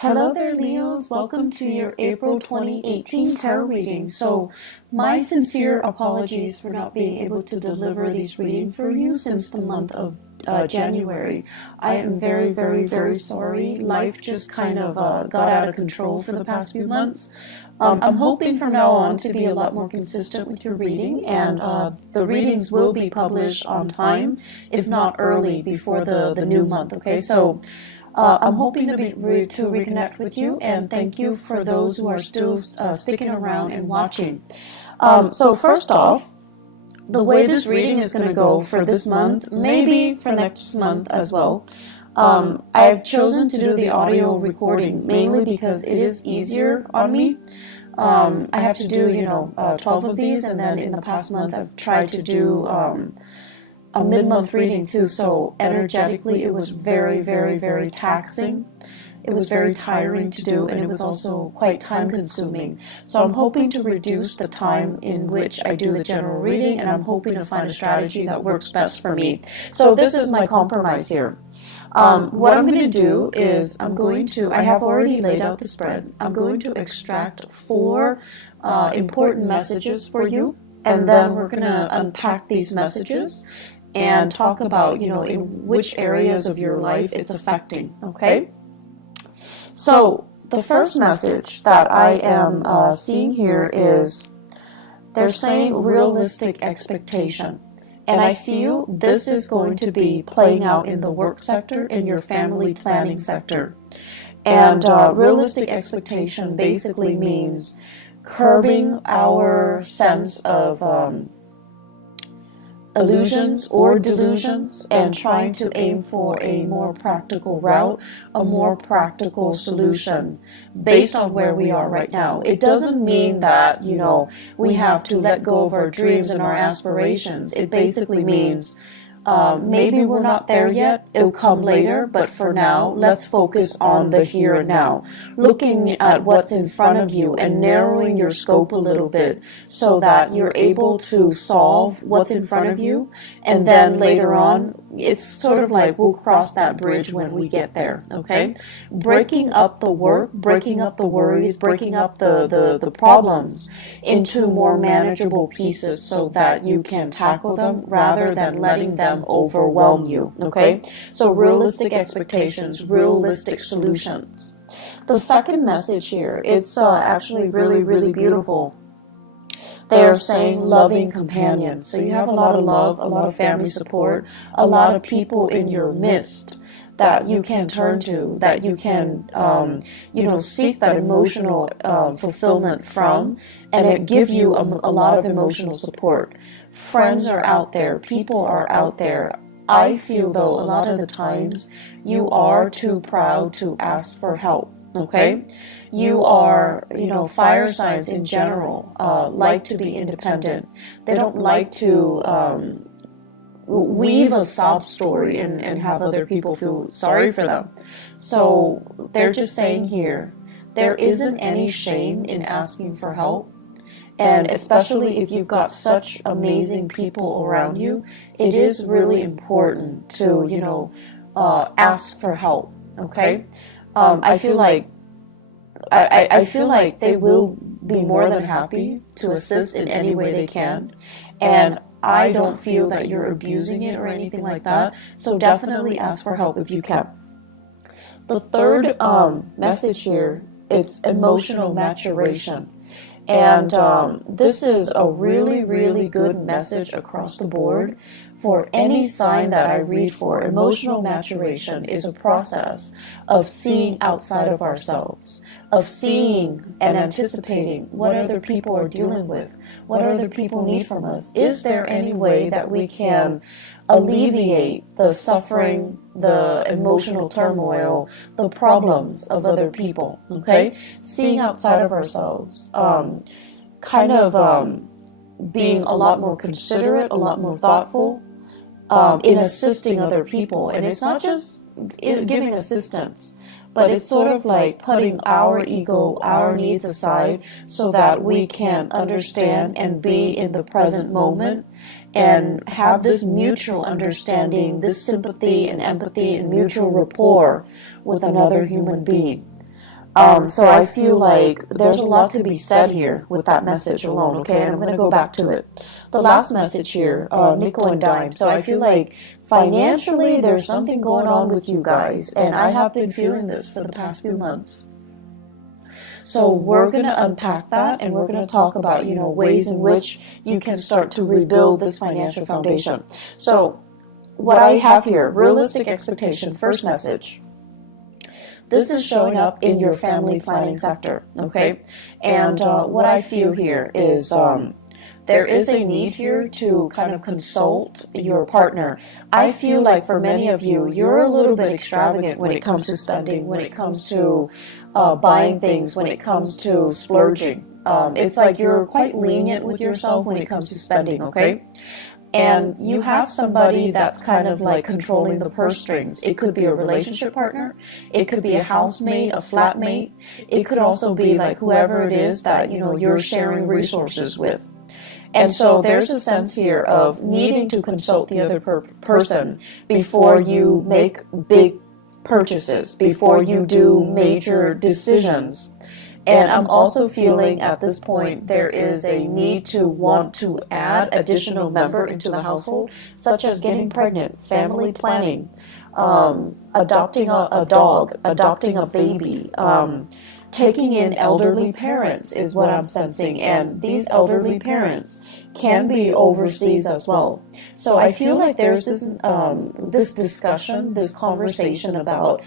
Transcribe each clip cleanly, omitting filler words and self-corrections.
Hello there, Leos. Welcome to your April 2018 tarot reading. So, my sincere apologies for not being able to deliver these readings for you since the month of January. I am very, very, very sorry. Life just kind of got out of control for the past few months. I'm hoping from now on to be a lot more consistent with your reading, and the readings will be published on time, if not early, before the new month, okay? So, I'm hoping to reconnect with you, and thank you for those who are still sticking around and watching. So first off, the way this reading is going to go for this month, maybe for next month as well, I've chosen to do the audio recording mainly because it is easier on me. I have to do, 12 of these, and then in the past months I've tried to do a mid-month reading too, so energetically it was very, very, very taxing. It was very tiring to do, and it was also quite time-consuming. So I'm hoping to reduce the time in which I do the general reading, and I'm hoping to find a strategy that works best for me. So this is my compromise here. What I'm going to do is I have already laid out the spread. I'm going to extract 4 important messages for you, and then we're going to unpack these messages and talk about, in which areas of your life it's affecting, okay? So, the first message that I am seeing here is, they're saying realistic expectation. And I feel this is going to be playing out in the work sector, in your family planning sector. And realistic expectation basically means curbing our sense of illusions or delusions and trying to aim for a more practical route, a more practical solution based on where we are right now. It doesn't mean that, we have to let go of our dreams and our aspirations. It basically means maybe we're not there yet, it'll come later, but for now, let's focus on the here and now. Looking at what's in front of you and narrowing your scope a little bit so that you're able to solve what's in front of you, and then later on, it's sort of like we'll cross that bridge when we get there, okay? Breaking up the work, breaking up the worries, breaking up the problems into more manageable pieces so that you can tackle them rather than letting them overwhelm you, okay? So realistic expectations, realistic solutions. The second message here, it's actually really, really beautiful. They are saying loving companion. So you have a lot of love, a lot of family support, a lot of people in your midst that you can turn to, that you can, seek that emotional fulfillment from, and it give you a lot of emotional support. Friends are out there, people are out there. I feel, though, a lot of the times you are too proud to ask for help, okay? You are, fire signs in general like to be independent. They don't like to weave a sob story and have other people feel sorry for them. So they're just saying here, there isn't any shame in asking for help. And especially if you've got such amazing people around you, it is really important to, ask for help, okay? I feel like I feel like they will be more than happy to assist in any way they can, and I don't feel that you're abusing it or anything like that, so definitely ask for help if you can. The third message here, it's emotional maturation. And this is a really, really good message across the board for any sign that I read for. Emotional maturation is a process of seeing outside of ourselves, of seeing and anticipating what other people are dealing with, what other people need from us. Is there any way that we can alleviate the suffering, the emotional turmoil, the problems of other people, okay? Seeing outside of ourselves, being a lot more considerate, a lot more thoughtful in assisting other people. And it's not just giving assistance, but it's sort of like putting our ego, our needs aside so that we can understand and be in the present moment and have this mutual understanding, this sympathy and empathy and mutual rapport with another human being. So I feel like there's a lot to be said here with that message alone, okay? And I'm going to go back to it. The last message here, nickel and dime. So I feel like financially there's something going on with you guys, and I have been feeling this for the past few months. So we're going to unpack that, and we're going to talk about, ways in which you can start to rebuild this financial foundation. So what I have here, realistic expectation, first message. This is showing up in your family planning sector, okay? And what I feel here is there is a need here to kind of consult your partner. I feel like for many of you, you're a little bit extravagant when it comes to spending, when it comes to buying things, when it comes to splurging. It's like you're quite lenient with yourself when it comes to spending, okay? And you have somebody that's kind of like controlling the purse strings. It could be a relationship partner. It could be a housemate, a flatmate. It could also be like whoever it is that, you're sharing resources with. And so there's a sense here of needing to consult the other person before you make big purchases, before you do major decisions. And I'm also feeling at this point there is a need to want to add additional member into the household, such as getting pregnant, family planning, adopting a dog, adopting a baby, taking in elderly parents is what I'm sensing. And these elderly parents can be overseas as well. So I feel like there's this discussion, this conversation about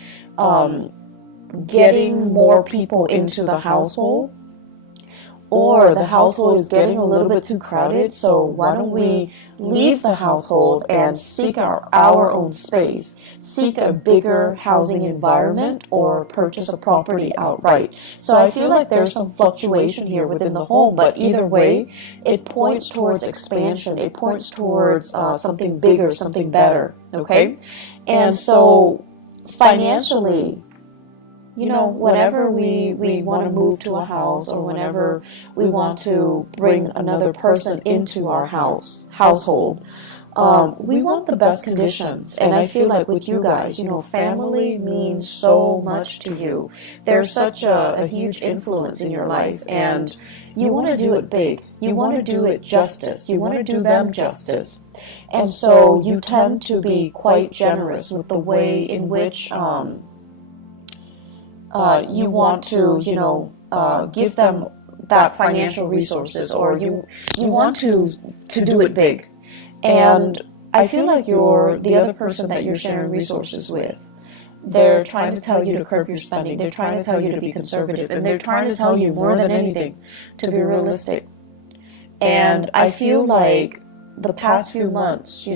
getting more people into the household, or the household is getting a little bit too crowded, so why don't we leave the household and seek our own space, seek a bigger housing environment, or purchase a property outright. So I feel like there's some fluctuation here within the home, but either way, it points towards expansion. It points towards something bigger, something better, okay? And so financially, whenever we want to move to a house, or whenever we want to bring another person into our household, we want the best conditions. And I feel like with you guys, family means so much to you. There's such a huge influence in your life, and you want to do it big. You want to do it justice. You want to do them justice. And so you tend to be quite generous with the way in which you want to, give them that financial resources, or you want to do it big. And I feel like the other person that you're sharing resources with, they're trying to tell you to curb your spending. They're trying to tell you to be conservative, and they're trying to tell you more than anything to be realistic. And I feel like the past few months,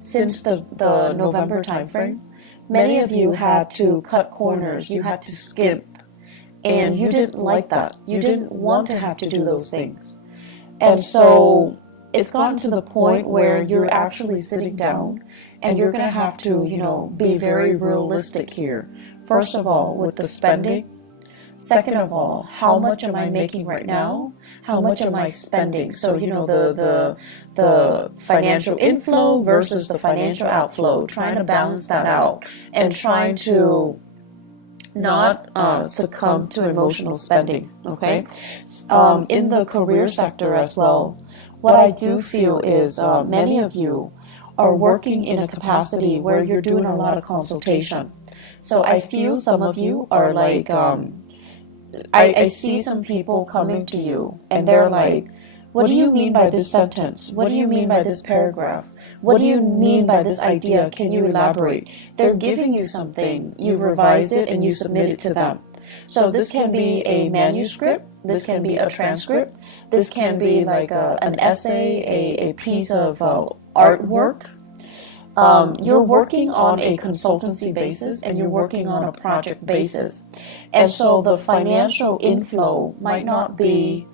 since the November timeframe, many of you had to cut corners, you had to skip, and you didn't like that. You didn't want to have to do those things. And so it's gotten to the point where you're actually sitting down and you're going to have to, be very realistic here. First of all, with the spending. Second of all, how much am I making right now? How much am I spending? So, the financial inflow versus the financial outflow, trying to balance that out and trying to not succumb to emotional spending, okay? In the career sector as well, what I do feel is many of you are working in a capacity where you're doing a lot of consultation. So I feel some of you are like, I see some people coming to you and they're like, what do you mean by this sentence? What do you mean by this paragraph? What do you mean by this idea? Can you elaborate? They're giving you something, you revise it, and you submit it to them. So this can be a manuscript, this can be a transcript, this can be like an essay, a piece of artwork. You're working on a consultancy basis and you're working on a project basis. And so the financial inflow might not be,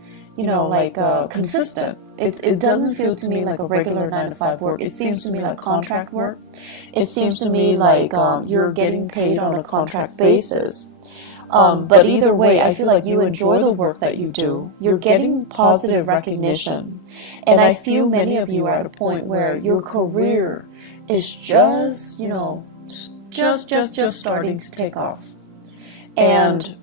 consistent. It doesn't feel to me like a regular 9-to-5 work. It seems to me like contract work. It seems to me like you're getting paid on a contract basis. But either way, I feel like you enjoy the work that you do. You're getting positive recognition. And I feel many of you are at a point where your career is just starting to take off. And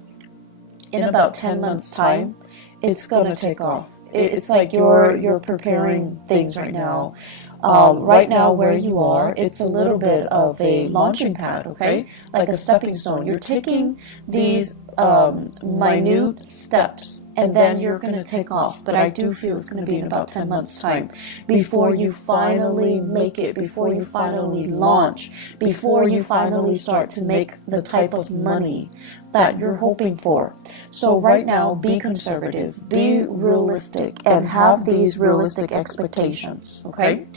in about 10 months time, it's gonna take off. It's like you're preparing things right now. Right now where you are, it's a little bit of a launching pad, okay? Like a stepping stone. You're taking these minute steps, and then you're going to take off. But I do feel it's going to be in about 10 months' time before you finally make it, before you finally launch, before you finally start to make the type of money that you're hoping for. So right now, be conservative, be realistic, and have these realistic expectations, okay?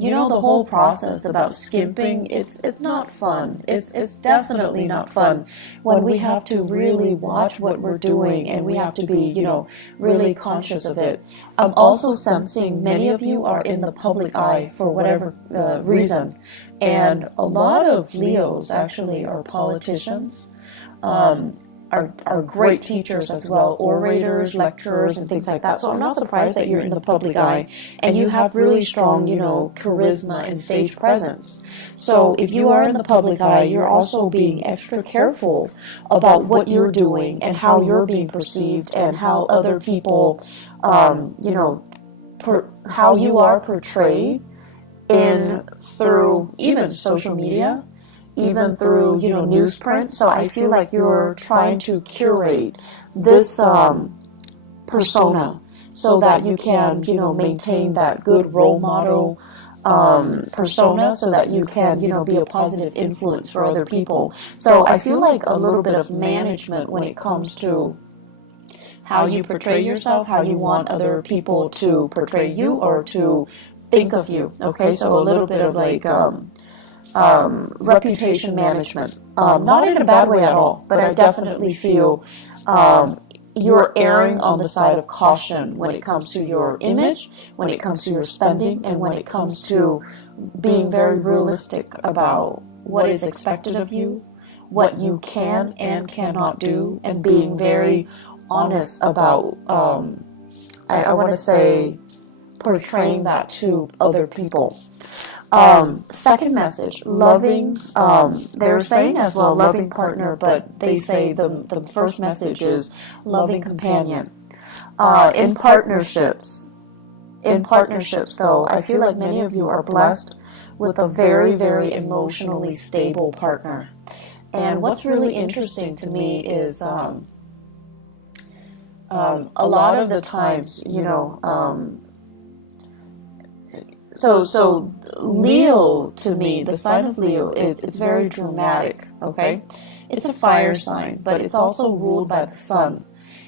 You know, the whole process about skimping, it's not fun. It's definitely not fun when we have to really watch what we're doing, and we have to be, you know, really conscious of it. I'm also sensing many of you are in the public eye for whatever reason, and a lot of Leos actually are politicians. Are great teachers as well, orators, lecturers, and things like that. So I'm not surprised that you're in the public eye and you have really strong, you know, charisma and stage presence. So if you are in the public eye, you're also being extra careful about what you're doing and how you're being perceived and how other people, you know, how you are portrayed through even social media, even through, you know, newsprint. So I feel like you're trying to curate this persona so that you can, you know, maintain that good role model persona, so that you can, you know, be a positive influence for other people. So I feel like a little bit of management when it comes to how you portray yourself, how you want other people to portray you or to think of you. Okay, so a little bit of like reputation management. Not in a bad way at all, but I definitely feel you're erring on the side of caution when it comes to your image, when it comes to your spending, and when it comes to being very realistic about what is expected of you, what you can and cannot do, and being very honest about, I want to say, portraying that to other people. Second message, loving, they're saying as well loving partner, but they say the first message is loving companion. In partnerships though, I feel like many of you are blessed with a very, very emotionally stable partner. And what's really interesting to me is a lot of the times, you know, so Leo, to me, the sign of Leo, it's very dramatic, okay? It's a fire sign, but it's also ruled by the sun.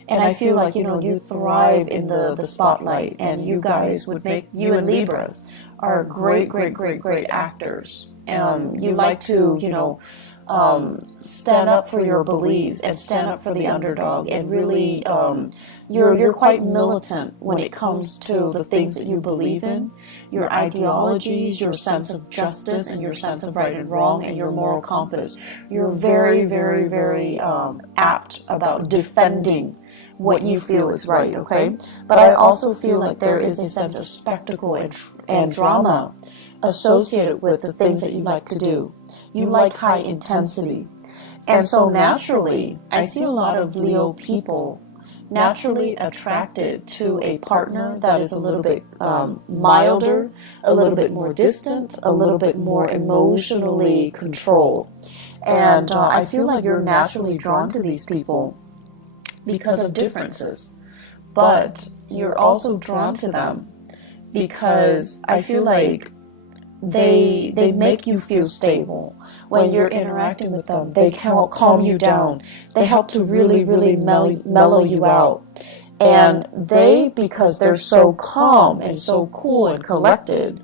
And I feel like, you know, you thrive in the spotlight, and you guys would make, you and Libras are great actors. You like to, you know, stand up for your beliefs and stand up for the underdog, and really you're quite militant when it comes to the things that you believe in, your ideologies, your sense of justice, and your sense of right and wrong, and your moral compass. You're very apt about defending what you feel is right, okay? But I also feel like there is a sense of spectacle and drama associated with the things that you like to do. You like high intensity. And so naturally, I see a lot of Leo people naturally attracted to a partner that is a little bit milder, a little bit more distant, a little bit more emotionally controlled. And I feel like you're naturally drawn to these people because of differences. But you're also drawn to them because I feel like they make you feel stable when you're interacting with them. They help calm you down. They help to really mellow you out. And because they're so calm and so cool and collected,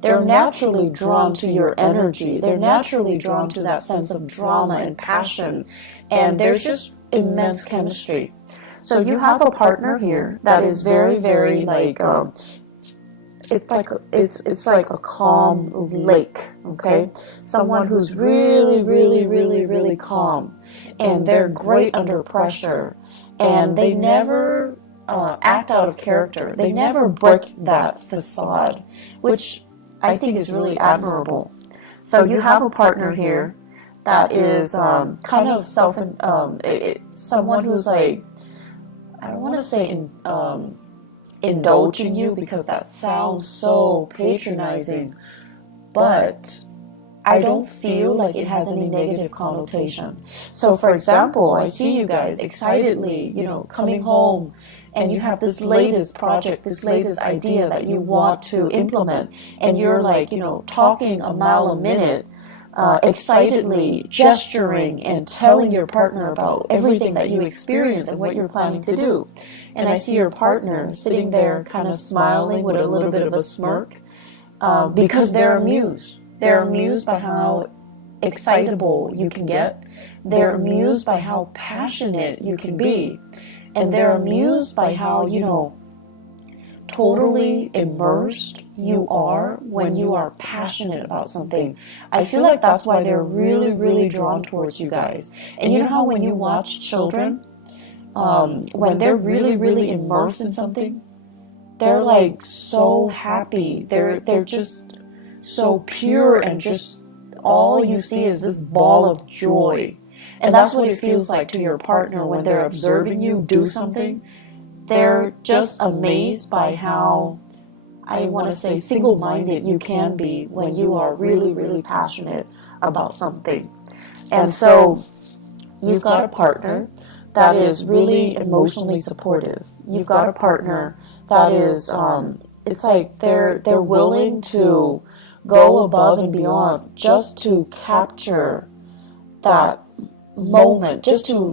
they're naturally drawn to your energy. They're naturally drawn to that sense of drama and passion. And there's just immense chemistry. So you have a partner here that is very like it's like a calm lake, okay? Someone who's really calm, and they're great under pressure, and they never act out of character. They never break that facade, which I think is really admirable. So you have a partner here that is kind of someone who's like, I don't want to say indulging you, because that sounds so patronizing, but I don't feel like it has any negative connotation. So for example, I see you guys excitedly, coming home, and you have this latest project, this latest idea that you want to implement, and you're like, talking a mile a minute, excitedly gesturing and telling your partner about everything that you experience and what you're planning to do. And I see your partner sitting there kind of smiling with a little bit of a smirk, because they're amused. They're amused by how excitable you can get. They're amused by how passionate you can be. And they're amused by how, totally immersed you are when you are passionate about something. I feel like that's why they're really, really drawn towards you guys. And you know how when you watch children, when they're really, really immersed in something, they're like so happy. They're just so pure, and just all you see is this ball of joy. And that's what it feels like to your partner when they're observing you do something. They're just amazed by how, I want to say, single-minded you can be when you are really, really passionate about something. And so you've got a partner that is really emotionally supportive. You've got a partner that is, it's like they're willing to go above and beyond just to capture that moment, just to,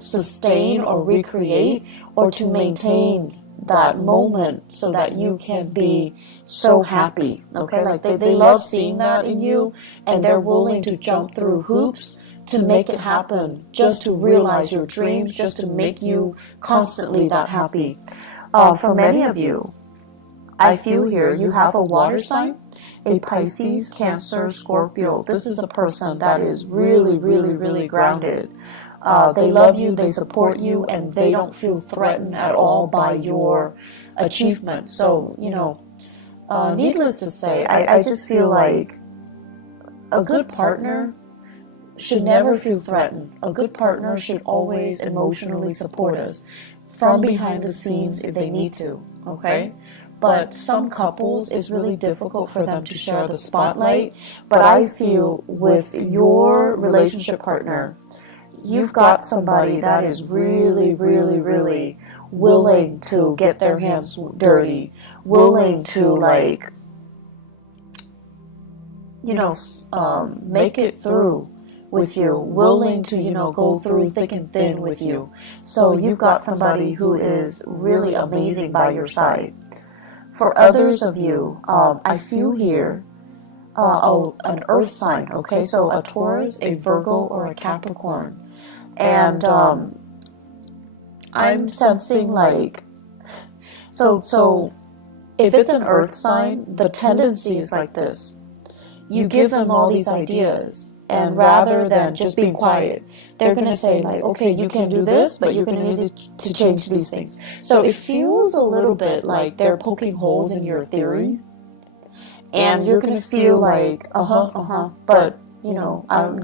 sustain or recreate or to maintain that moment so that you can be so happy, okay? Like they love seeing that in you, and they're willing to jump through hoops to make it happen, just to realize your dreams, just to make you constantly that happy. For many of you, I feel here you have a water sign, a Pisces, Cancer, Scorpio. This is a person that is really, really, really grounded. They love you, they support you, and they don't feel threatened at all by your achievement. So, needless to say, I just feel like a good partner should never feel threatened. A good partner should always emotionally support us from behind the scenes if they need to, okay? But some couples, it's really difficult for them to share the spotlight. But I feel with your relationship partner, you've got somebody that is really, really, really willing to get their hands dirty, willing to make it through with you, willing to, go through thick and thin with you. So you've got somebody who is really amazing by your side. For others of you, I feel here an earth sign, okay? So a Taurus, a Virgo, or a Capricorn. And I'm sensing so if it's an earth sign, the tendency is like this. You give them all these ideas, and rather than just being quiet, they're going to say okay, you can do this, but you're going to need to change these things. So it feels a little bit like they're poking holes in your theory, and you're going to feel like, but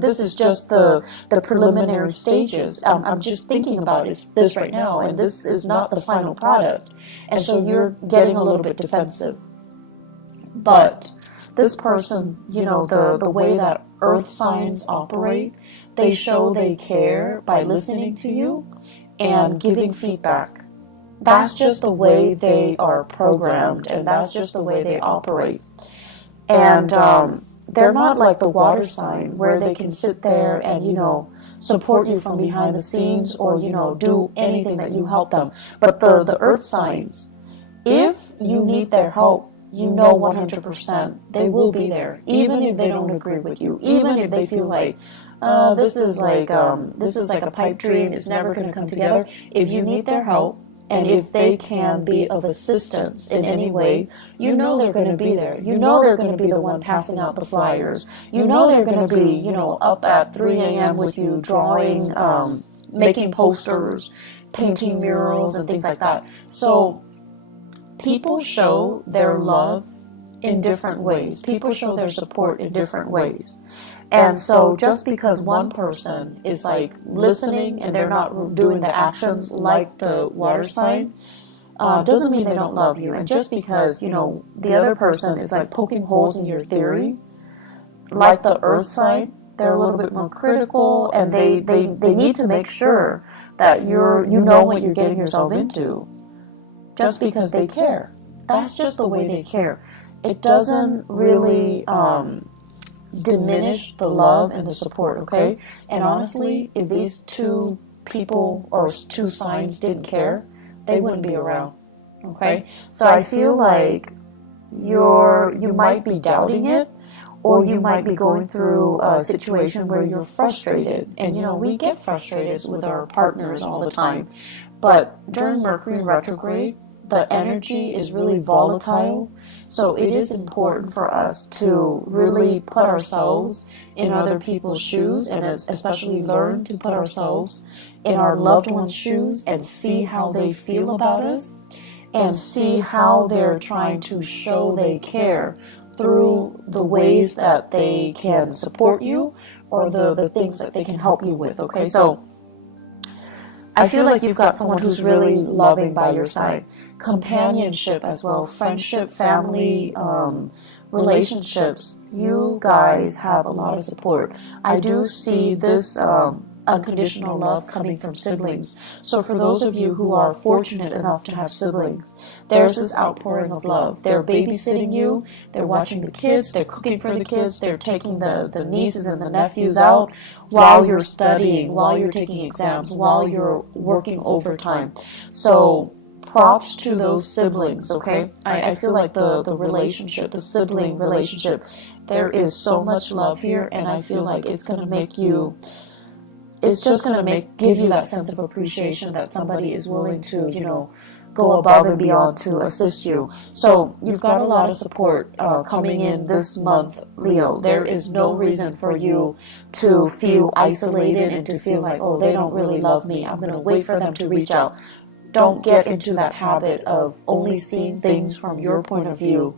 this is just the preliminary stages. I'm just thinking about this right now, and this is not the final product. And so you're getting a little bit defensive. But this person, the way that earth signs operate, they show they care by listening to you and giving feedback. That's just the way they are programmed, and that's just the way they operate. And they're not like the water sign where they can sit there and, support you from behind the scenes or, do anything that you help them. But the earth signs, if you need their help, 100% they will be there, even if they don't agree with you, even if they feel like this is like a pipe dream, it's never going to come together. If you need their help, and if they can be of assistance in any way, they're going to be there. They're going to be the one passing out the flyers. They're going to be up at 3 a.m. with you, drawing, making posters, painting murals, and things like that. So people show their love in different ways. People show their support in different ways. And so just because one person is like listening and they're not doing the actions like the water sign, doesn't mean they don't love you. And just because, you know, the other person is like poking holes in your theory, like the earth sign, they're a little bit more critical, and they need to make sure that you know what you're getting yourself into, just because they care. That's just the way they care. It doesn't really diminish the love and the support, okay? And honestly, if these two people or two signs didn't care, they wouldn't be around, okay? So I feel like you might be doubting it, or you might be going through a situation where you're frustrated. And, you know, we get frustrated with our partners all the time. But during Mercury retrograde, the energy is really volatile. So it is important for us to really put ourselves in other people's shoes, and especially learn to put ourselves in our loved ones' shoes and see how they feel about us, and see how they're trying to show they care through the ways that they can support you, or the things that they can help you with, okay? So I feel like you've got someone who's really loving by your side. Companionship as well, friendship, family, relationships. You guys have a lot of support. I do see this unconditional love coming from siblings. So for those of you who are fortunate enough to have siblings, there's this outpouring of love. They're babysitting you, they're watching the kids, they're cooking for the kids, they're taking the nieces and the nephews out while you're studying, while you're taking exams, while you're working overtime. So props to those siblings, okay? I feel like the relationship, the sibling relationship, there is so much love here, and I feel like it's going to make you, it's just going to give you that sense of appreciation that somebody is willing to, you know, go above and beyond to assist you. So you've got a lot of support coming in this month, Leo. There is no reason for you to feel isolated and to feel like, oh, they don't really love me, I'm going to wait for them to reach out. Don't get into that habit of only seeing things from your point of view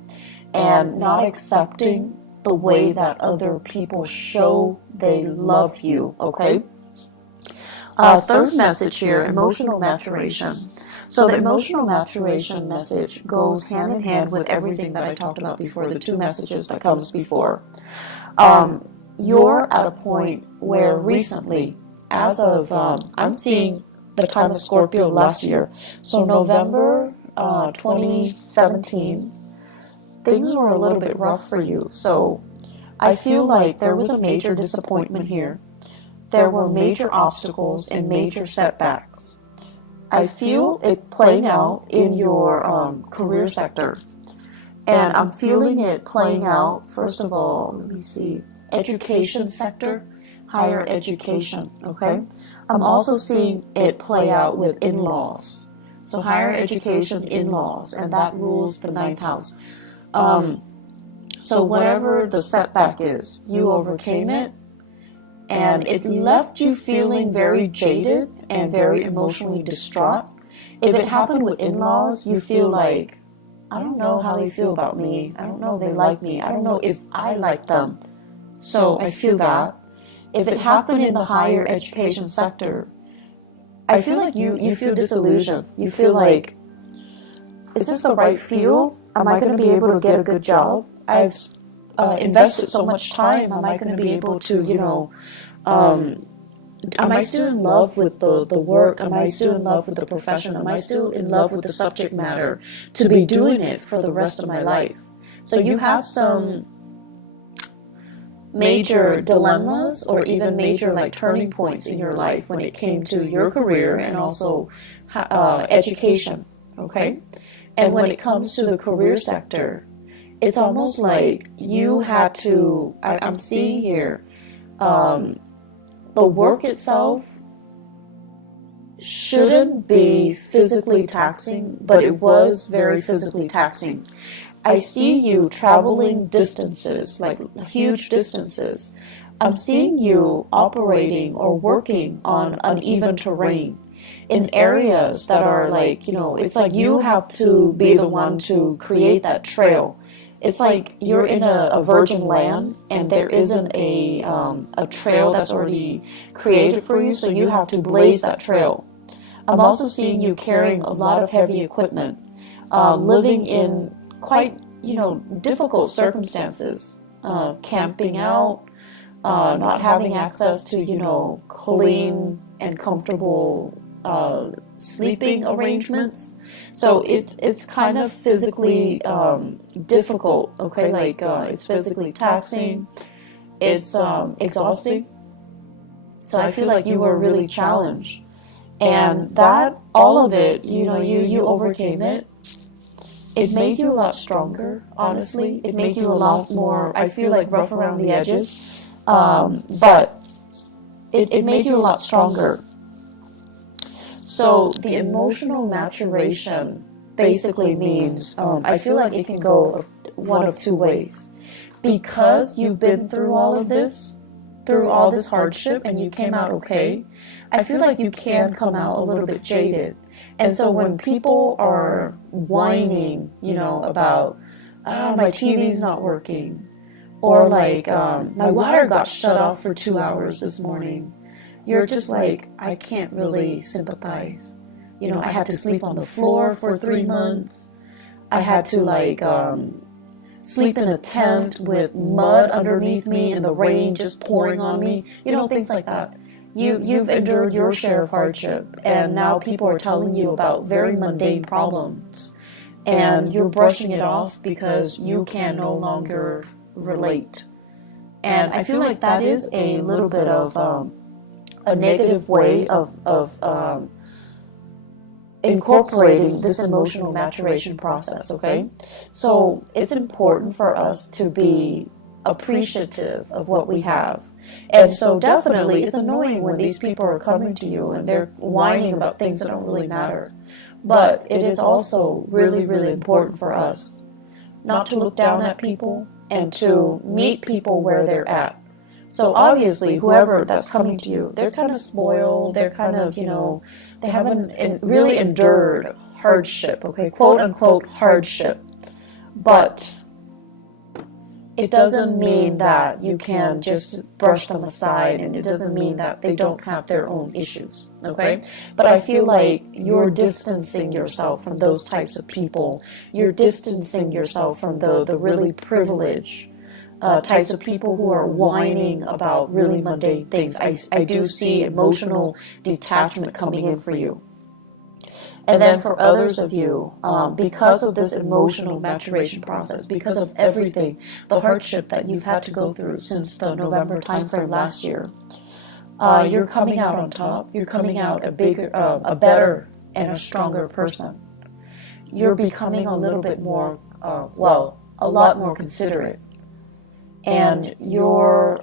and not accepting the way that other people show they love you, okay? Third message here, emotional maturation. So the emotional maturation message goes hand in hand with everything that I talked about before, the two messages that comes before. You're at a point where recently, as of, I'm seeing the time of Scorpio last year, so November 2017, things were a little bit rough for you. So I feel like there was a major disappointment here. There were major obstacles and major setbacks. I feel it playing out in your career sector. And I'm feeling it playing out, first of all, let me see, education sector, higher education, okay? I'm also seeing it play out with in-laws. So higher education, in-laws, and that rules the 9th house. So whatever the setback is, you overcame it, and it left you feeling very jaded and very emotionally distraught. If it happened with in-laws, you feel like, I don't know how they feel about me. I don't know if they like me. I don't know if I like them. So I feel that. If it happened in the higher education sector, I feel like you feel disillusioned. You feel like, is this the right field? Am I going to be able to get a good job? I've invested so much time. Am I going to be able to, you know, am I still in love with the work? Am I still in love with the profession? Am I still in love with the subject matter to be doing it for the rest of my life? So you have some major dilemmas or even major like turning points in your life when it came to your career and also education, okay? And when it comes to the career sector, it's almost like you had to, I'm seeing here, the work itself shouldn't be physically taxing, but it was very physically taxing. I see you traveling distances, like huge distances. I'm seeing you operating or working on uneven terrain in areas that are like, you know, it's like you have to be the one to create that trail. it's like you're in a virgin land and there isn't a trail that's already created for you, so you have to blaze that trail. I'm also seeing you carrying a lot of heavy equipment, living in quite, difficult circumstances, camping out, not having access to, clean and comfortable sleeping arrangements. So it's kind of physically difficult, okay? Like it's physically taxing, it's exhausting. So I feel like you were really challenged. And that, all of it, you overcame it. It made you a lot stronger, honestly. It made you a lot more, I feel like, rough around the edges. But it made you a lot stronger. So the emotional maturation basically means, I feel like it can go one of two ways. Because you've been through all of this, through all this hardship, and you came out okay, I feel like you can come out a little bit jaded. And so when people are whining, about, my TV's not working, or like, my water got shut off for 2 hours this morning, you're just like, I can't really sympathize. I had to sleep on the floor for 3 months. I had to sleep in a tent with mud underneath me and the rain just pouring on me. Things like that. You've endured your share of hardship, and now people are telling you about very mundane problems, and you're brushing it off because you can no longer relate. And I feel like that is a little bit of a negative way of incorporating this emotional maturation process, okay? So it's important for us to be appreciative of what we have. And so definitely it's annoying when these people are coming to you and they're whining about things that don't really matter. But it is also really, really important for us not to look down at people and to meet people where they're at. So obviously, whoever that's coming to you, they're kind of spoiled, they're kind of, they haven't really endured hardship, okay, quote unquote hardship. But it doesn't mean that you can just brush them aside, and it doesn't mean that they don't have their own issues, okay? But I feel like you're distancing yourself from those types of people. You're distancing yourself from the really privileged types of people who are whining about really mundane things. I do see emotional detachment coming in for you. And then for others of you, because of this emotional maturation process, because of everything, the hardship that you've had to go through since the November timeframe last year, you're coming out on top. You're coming out a better and a stronger person. You're becoming a little bit more, a lot more considerate. And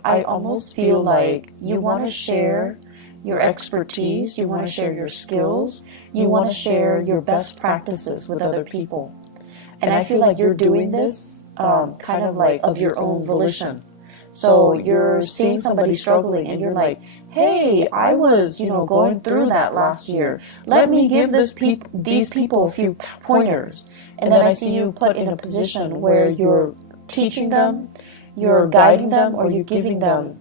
I almost feel like you want to share your expertise, you want to share your skills, you want to share your best practices with other people. And I feel like you're doing this kind of like of your own volition. So you're seeing somebody struggling and you're like, hey, I was, going through that last year. Let me give these people a few pointers. And then I see you put in a position where you're teaching them, you're guiding them, or you're giving them,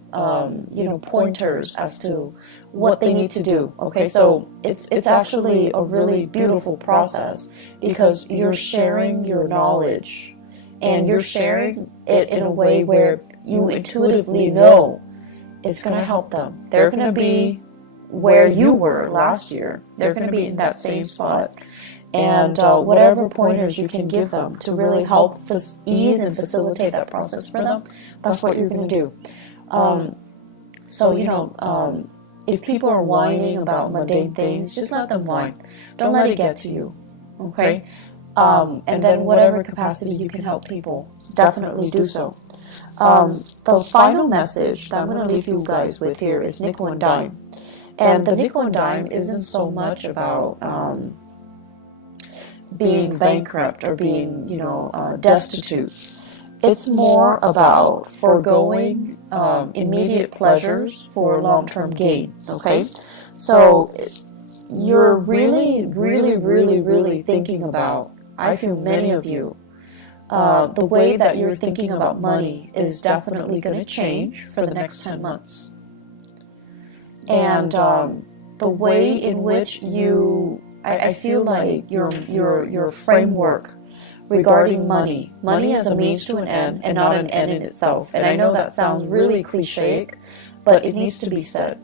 pointers as to what they need to do. Okay, so it's actually a really beautiful process because you're sharing your knowledge and you're sharing it in a way where you intuitively know it's going to help them. They're going to be where you were last year. They're going to be in that same spot. And whatever pointers you can give them to really help ease and facilitate that process for them, that's what you're going to do. If people are whining about mundane things, just let them whine. Don't let it get to you, okay? And then whatever capacity you can help people, definitely do so. The final message that I'm going to leave you guys with here is nickel and dime. And the nickel and dime isn't so much about being bankrupt or being, destitute. It's more about foregoing immediate pleasures for long-term gain, okay? So you're really, really, really, really thinking about, I feel many of you the way that you're thinking about money is definitely going to change for the next 10 months. And the way in which I feel like your framework regarding money as a means to an end and not an end in itself. And I know that sounds really cliche, but it needs to be said.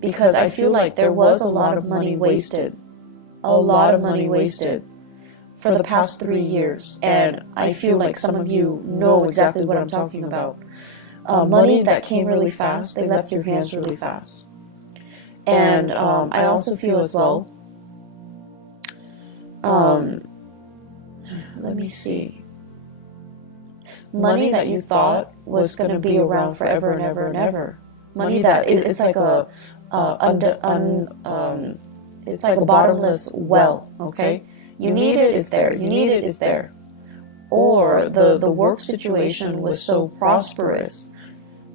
Because I feel like there was a lot of money wasted. A lot of money wasted for the past 3 years. And I feel like some of you know exactly what I'm talking about. Money that came really fast, they left your hands really fast. And I also feel as well, let me see, money that you thought was going to be around forever and ever and ever. Money that it's like it's like a bottomless well, okay? You need it, it's there. You need it, it's there. Or the work situation was so prosperous.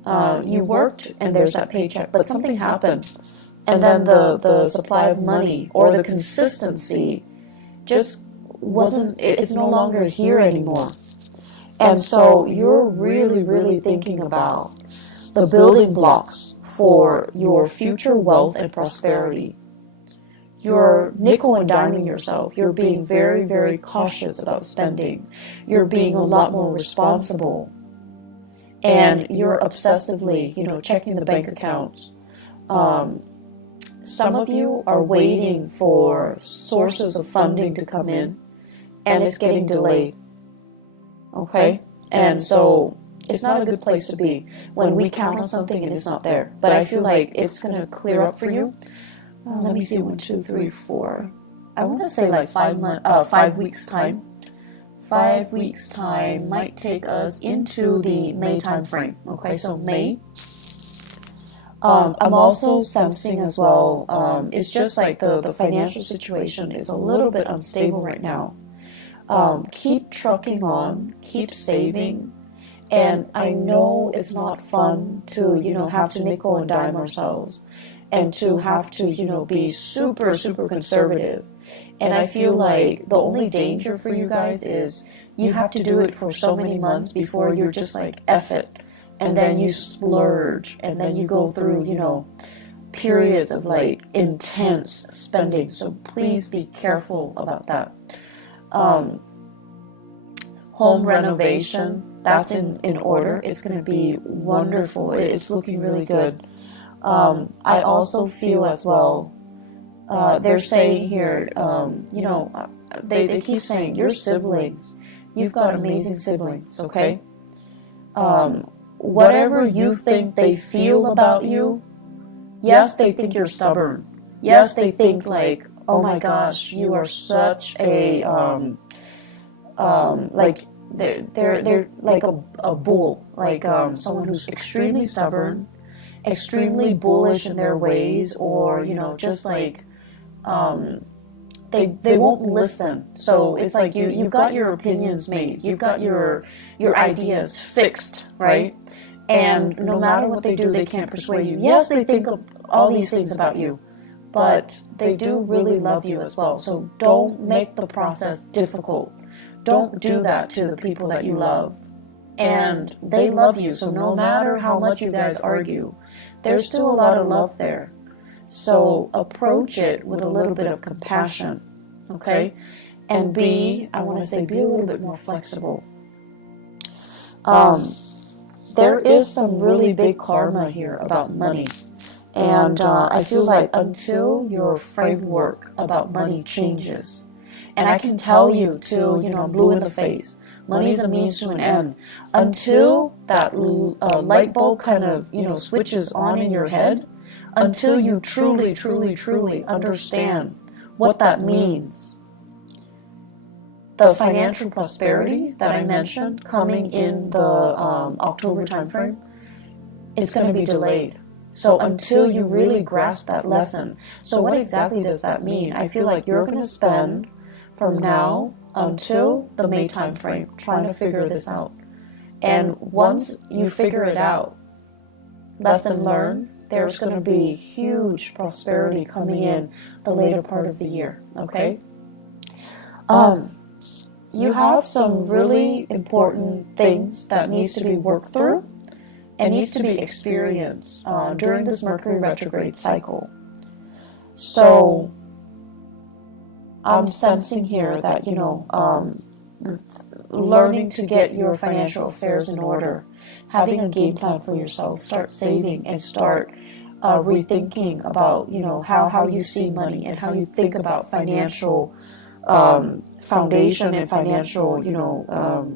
You worked and there's that paycheck, but something happened. And then the supply of money or the consistency just wasn't, it's no longer here anymore. And so you're really, really thinking about the building blocks for your future wealth and prosperity. You're nickel and diming yourself. You're being very, very cautious about spending. You're being a lot more responsible. And you're obsessively, checking the bank accounts. Some of you are waiting for sources of funding to come in, and it's getting delayed. Okay? And so it's not a good place to be when we count on something and it's not there. But I feel like it's going to clear up for you. Let me see, 1, 2, 3, 4. I want to say like 5 weeks time. 5 weeks time might take us into the May time frame. Okay, so May. I'm also sensing as well, it's just like the financial situation is a little bit unstable right now. Keep trucking on, keep saving. And I know it's not fun to, have to nickel and dime ourselves and to have to, be super, super conservative. And I feel like the only danger for you guys is you have to do it for so many months before you're just like, F it. And then you splurge, and then you go through, periods of like intense spending. So please be careful about that. Home renovation, that's in order. It's going to be wonderful. It's looking really good. I also feel as well, they're saying here, they keep saying, your siblings, you've got amazing siblings, okay? Whatever you think they feel about you, yes, they think you're stubborn. Yes, they think like, oh my gosh, you are such a, like, they're like a bull, like someone who's extremely stubborn, extremely bullish in their ways, or, just like, they won't listen. So it's like you've got your opinions made. You've got your ideas fixed, right? And no matter what they do, they can't persuade you. Yes, they think of all these things about you, but they do really love you as well. So don't make the process difficult. Don't do that to the people that you love. And they love you, so no matter how much you guys argue, there's still a lot of love there. So approach it with a little bit of compassion, okay? And be a little bit more flexible. There is some really big karma here about money. And I feel like until your framework about money changes, and I can tell you till, I'm blue in the face, money is a means to an end. Until that light bulb kind of, switches on in your head, until you truly, truly, truly understand what that means. The financial prosperity that I mentioned coming in the October timeframe is going to be delayed. So until you really grasp that lesson. So what exactly does that mean? I feel like you're going to spend from now until the May timeframe trying to figure this out. And once you figure it out, lesson learned, there's going to be huge prosperity coming in the later part of the year, okay? you have some really important things that needs to be worked through and needs to be experienced during this Mercury retrograde cycle. So I'm sensing here that, you know, learning to get your financial affairs in order, having a game plan for yourself, start saving and start rethinking about, you know, how you see money and how you think about financial foundation and financial, you know,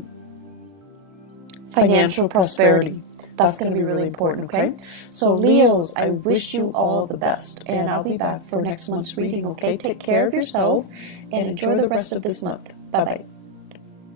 financial prosperity. That's going to be really important, okay? So Leos, I wish you all the best, and I'll be back for next month's reading, okay? Take care of yourself and enjoy the rest of this month. Bye-bye.